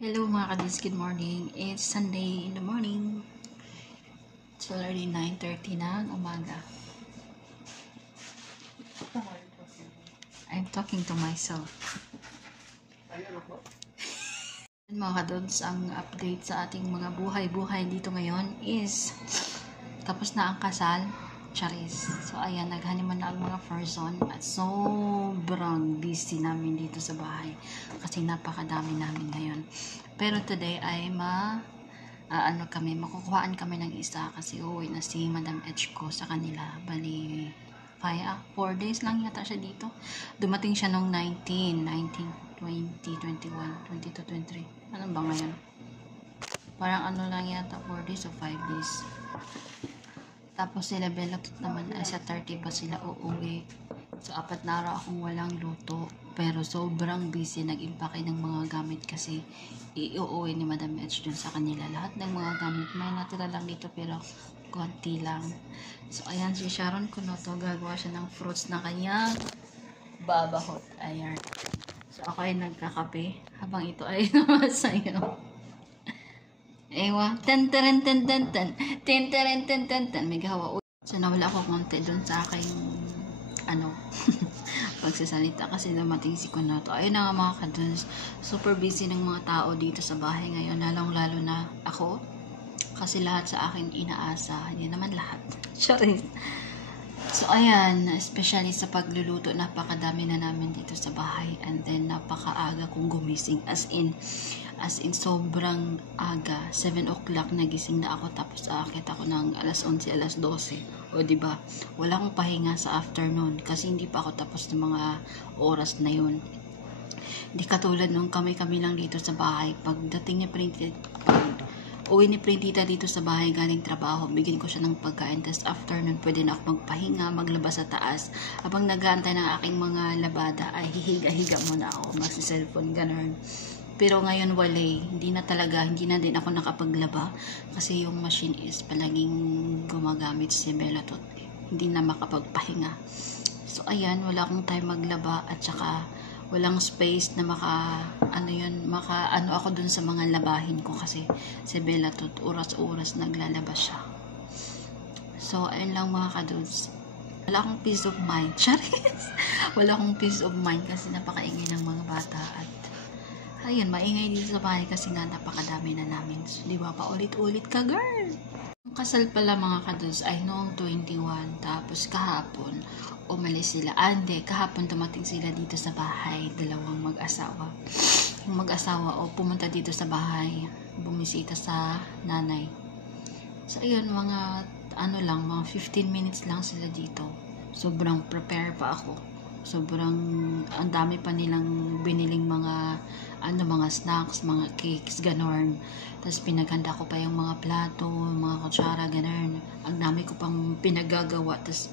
Hello mga kadis, good morning. It's Sunday in the morning. It's already 9:30 na ng umaga. I'm talking to myself. Mga kadods, ang update sa ating mga buhay-buhay dito ngayon is tapos na ang kasal. Charis. So ayan, naghaniman na ang mga person at sobrang busy namin dito sa bahay kasi napakadami namin ngayon. Pero today ay makukuhaan kami ng isa kasi uuwi na si Madam H ko sa kanila. Bali 4 days lang yata siya dito. Dumating siya nung 19, 20, 21, 22, 23. Ano ba ngayon? Parang ano lang yata, 4 days o 5 days. Tapos sila Bella naman ay sa 30 pa sila uuwi. So 4 na araw akong walang luto. Pero sobrang busy nag-impake ng mga gamit kasi iuuwi ni Madam H dun sa kanila. Lahat ng mga gamit may natira lang dito pero konti lang. So ayan si Sharon Kunoto, gagawa siya ng fruits na kanyang babahot. Ayan. So ako ay nagkakape habang ito ay namasayaw. Ewa, ten ten ten ten ten ten ten ten ten ten may gawa. So nawala ako konti doon sa aking pagsasalita kasi dumating si Kunoto. Ayun na nga mga kaduns, super busy ng mga tao dito sa bahay ngayon, lalong-lalo na ako kasi lahat sa akin inaasa, hindi naman lahat. Sorry. So ayan, especially sa pagluluto, napakadami na namin dito sa bahay and then napakaaga kong gumising as in sobrang aga. 7 o'clock nagising na ako tapos aakit ako ng alas 11, alas 12. O diba, wala akong pahinga sa afternoon kasi hindi pa ako tapos ng mga oras na yun. Hindi katulad nung kami lang dito sa bahay. Pagdating niya uwi ni Printita dito sa bahay galing trabaho, bigyan ko siya ng pagkain, tapos afternoon pwede na ako magpahinga, maglabas sa taas. Habang nag-aantay ng aking mga labada ay hihiga-higa muna ako, magsi-cellphone, ganun. Pero ngayon hindi na din ako nakapaglaba kasi yung machine is palaging gumagamit si Bellatot, hindi na makapagpahinga. So ayan, wala akong time maglaba at saka walang space na ako dun sa mga labahin ko kasi si Bellatot oras-oras naglalaba siya. So ayun lang mga kadudes, wala akong peace of mind. Charis! Wala akong peace of mind kasi napakaingay ng mga bata at ayun, maingay dito sa bahay kasi nga napakadami na namin. So, di ba pa ulit-ulit ka, girl? Ang kasal pala mga kadudes ay noong 21, tapos kahapon umalis sila. Hindi, kahapon dumating sila dito sa bahay, dalawang mag-asawa. Yung mag-asawa pumunta dito sa bahay, bumisita sa nanay. So ayun, mga 15 minutes lang sila dito. Sobrang prepare pa ako. Sobrang ang dami pa nilang biniling mga snacks, mga cakes, ganon. Tapos pinaghanda ko pa yung mga plato, mga kutsara, ganon. Ang dami ko pang pinagagawa. Tapos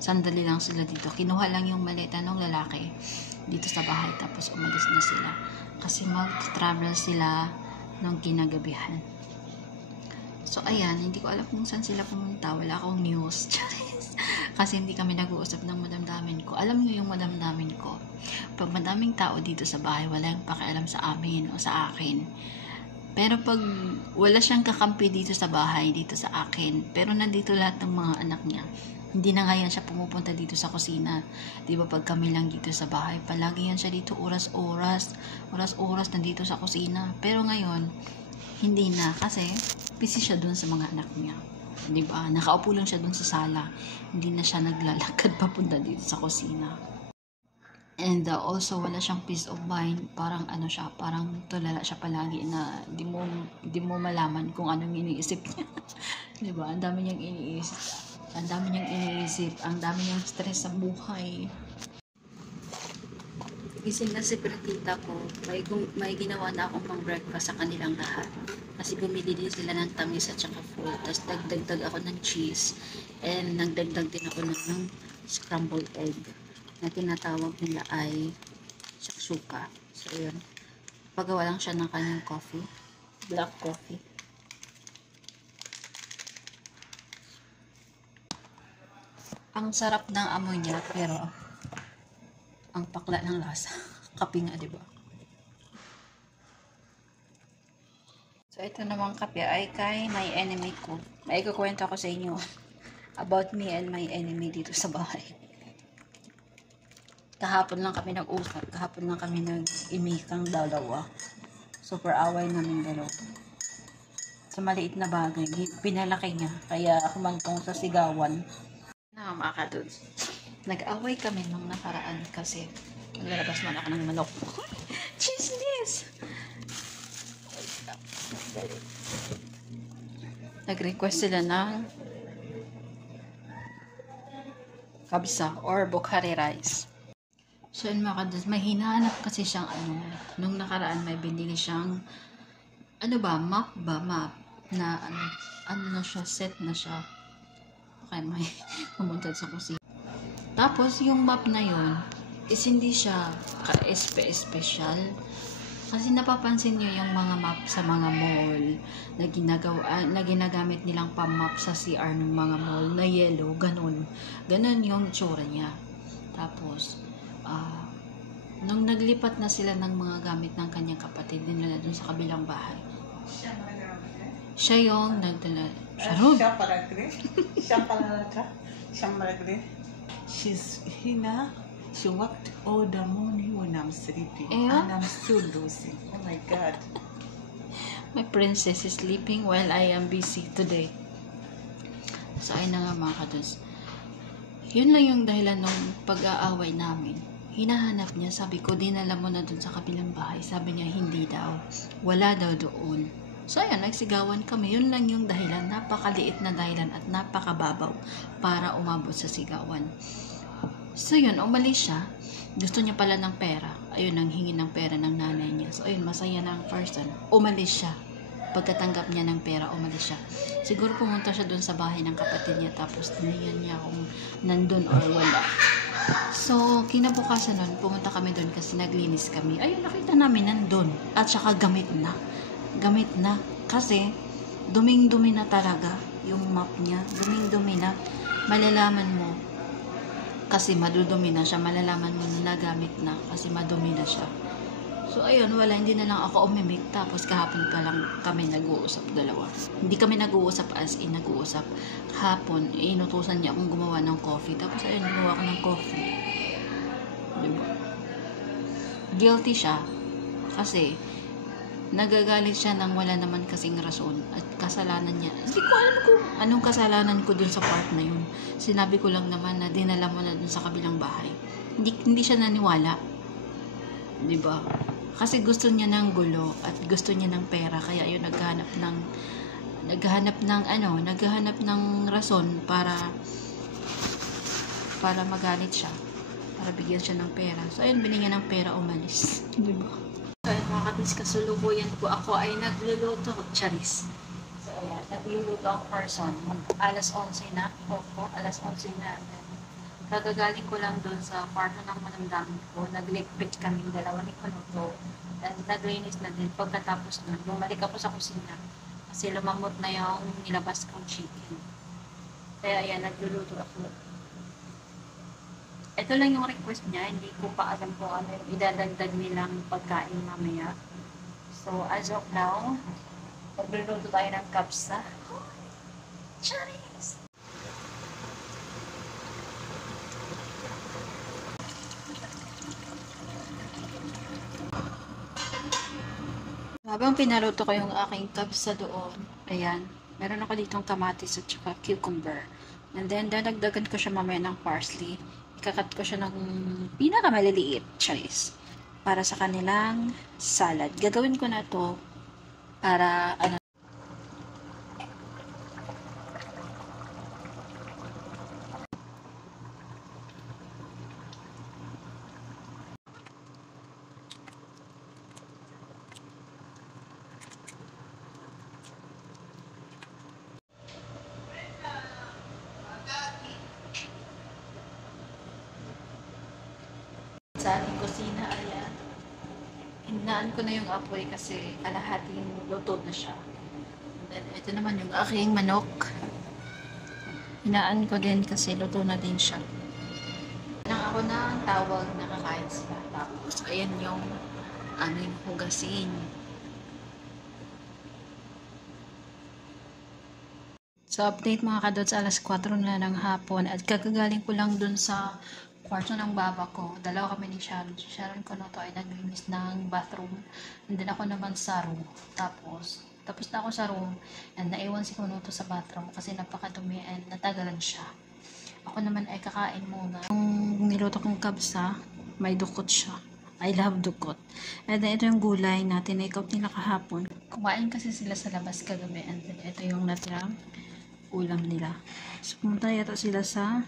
sandali lang sila dito. Kinuha lang yung maleta ng lalaki dito sa bahay tapos umalis na sila. Kasi mag-travel sila nung kinagabihan. So ayan, hindi ko alam kung saan sila pumunta. Wala akong news. Kasi hindi kami nag-uusap ng madamdamin ko. Alam niyo yung madamdamin ko, pag madaming tao dito sa bahay, wala yung pakialam sa amin o sa akin. Pero pag wala siyang kakampi dito sa bahay, dito sa akin, pero nandito lahat ng mga anak niya, hindi na nga yan siya pumupunta dito sa kusina. Di ba pag kami lang dito sa bahay, palagi yan siya dito oras-oras nandito sa kusina. Pero ngayon, hindi na kasi busy siya dun sa mga anak niya. Diba? Nakaupo lang siya dun sa sala. Hindi na siya naglalakad papunta dito sa kusina. And also, wala siyang peace of mind. Parang parang tulala siya palagi na di mo malaman kung anong iniisip niya. Diba? Ang dami niyang iniisip. Ang dami niyang stress sa buhay. Gising na si Printita ko, may ginawa na akong pang breakfast sa kanilang lahat. Kasi bumili din sila ng tamis at saka fruit. Tapos dagdag ako ng cheese. And nagdagdag din ako ng scrambled egg na tinatawag nila ay shakshuka. So yun. Pagawa lang siya ng kanyang coffee. Black coffee. Ang sarap ng amoy niya pero ang pakla ng lasa. Kape nga, diba? So, ito namang kape ay kay my enemy ko. May ikukwento ko sa inyo about me and my enemy dito sa bahay. Kahapon lang kami nag-usap. Kahapon lang kami nag-imikang dalawa. Super away namin dalawa. Sa maliit na bagay, pinalaki niya. Kaya humantong sa sigawan. Nakamakadod. Nag-away kami nung nakaraan kasi naglalabas man ako ng manok. Chismis! Nag-request sila ng kabsa or bukhari rice. So, yun mga kados, may hinahanap kasi siyang nung nakaraan may binili siyang map na na siya, set na siya. Okay, may pumunta sa kusina. Tapos, yung map na yun is hindi siya ka-espe-espesyal. Kasi napapansin niyo yung mga map sa mga mall na ginagamit nilang pang-map sa CR ng mga mall na yellow, ganun. Ganun yung itsura niya. Tapos, nung naglipat na sila ng mga gamit ng kanyang kapatid, dinala dun sa kabilang bahay. Siya yung nagdala. Siya She's Hina. She worked all the morning when I'm sleeping. Yeah? And I'm still losing. Oh my God. My princess is sleeping while I am busy today. So, ayun na nga mga kados. Yun lang yung dahilan ng pag-aaway namin. Hinahanap niya, sabi ko, dinala mo na dun sa kabilang bahay. Sabi niya, hindi daw. Wala daw doon. So, ayun, nagsigawan kami. Yun lang yung dahilan. Napakaliit na dahilan at napakababaw para umabot sa sigawan. So, yun, umalis siya. Gusto niya pala ng pera. Ayun, ang hingi ng pera ng nanay niya. So, ayun, masaya na ang person. Umalis siya. Pagkatanggap niya ng pera, umalis siya. Siguro pumunta siya doon sa bahay ng kapatid niya. Tapos, tinayan niya kung nandun or wala. So, kinabukasan nun, pumunta kami doon kasi naglinis kami. Ayun, nakita namin nandun. At saka gamit na. Gamit na. Kasi, duming-dumi na talaga yung map niya. Duming-dumi na. Malalaman mo, kasi madudumi na siya. Malalaman mo na nagamit na kasi madumi na siya. So, ayun, wala. Hindi na lang ako umimik. Tapos, kahapon pa lang kami nag-uusap dalawa. Hindi kami nag-uusap as in nag-uusap. Hapon, inutusan niya akong gumawa ng coffee. Tapos, ayun, gumawa ko ng coffee. Diba? Guilty siya. Kasi, nagagalit siya nang wala naman kasing rason. At kasalanan niya. Hindi ko alam kung anong kasalanan ko dun sa part na yun. Sinabi ko lang naman na dinala mo na dun sa kabilang bahay. Hindi siya naniwala. Diba? Kasi gusto niya ng gulo at gusto niya ng pera, kaya yun naghahanap ng rason para magalit siya, para bigyan siya ng pera. So ayun, binigyan ng pera, umalis. Diba? So ayun mga katis, kasulukuyan po ako ay nagluluto, charis. So ayan, nagluluto ang person. Alas 11 na, alas 11 na. Kagagaling ko lang doon sa kwarto ng manamdamin ko. Naglikpit kami dalawa ni Kunuto. And naglinis na din. Pagkatapos nun, bumalik ako sa kusina. Kasi lumamot na yung nilabas kong chicken. Kaya ayan, nagluluto ako. Ito lang yung request niya. Hindi ko pa alam kung ano yung idadagdag nilang pagkain mamaya. So, as of now, magluluto tayo ng kapsa. Charis! Habang pinaluto ko yung aking kabsa doon, ayan, meron ako ditong kamatis at saka cucumber. And then, dadagdagan ko siya mamaya ng parsley. Ikakat ko siya ng pinakamaliliit, charis, para sa kanilang salad. Gagawin ko na to para, sa ating kusina, ayan. Hinaan ko na yung apoy kasi kalahating luto na siya. And then, ito naman yung aking manok. Hinaan ko din kasi luto na din siya. Nang ako na ang tawag, nakakain sila. Tapos, ayan yung aming hugasin. So, update mga kadots, alas 4 na ng hapon at kakagaling ko lang dun sa kwarto ng baba ko. Dalawa kami ni Sharon. Si Sharon ko na to ay naglinis ng bathroom. And then ako naman sa room. Tapos na ako sa room and naiwan si Kunuto sa bathroom kasi napakadumi and natagalan siya. Ako naman ay kakain muna. Yung niluto kong kabsa, may dukot siya. I love dukot. And then ito yung gulay na tinake out nila kahapon. Kumain kasi sila sa labas kagabi and then ito yung natirang ulam nila. So pumunta yata sila sa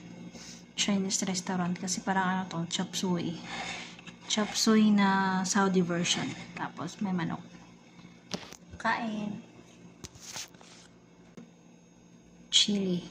Chinese restaurant kasi parang ano to, chop suey. Chop suey na Saudi version. Tapos may manok. Kain. Chili.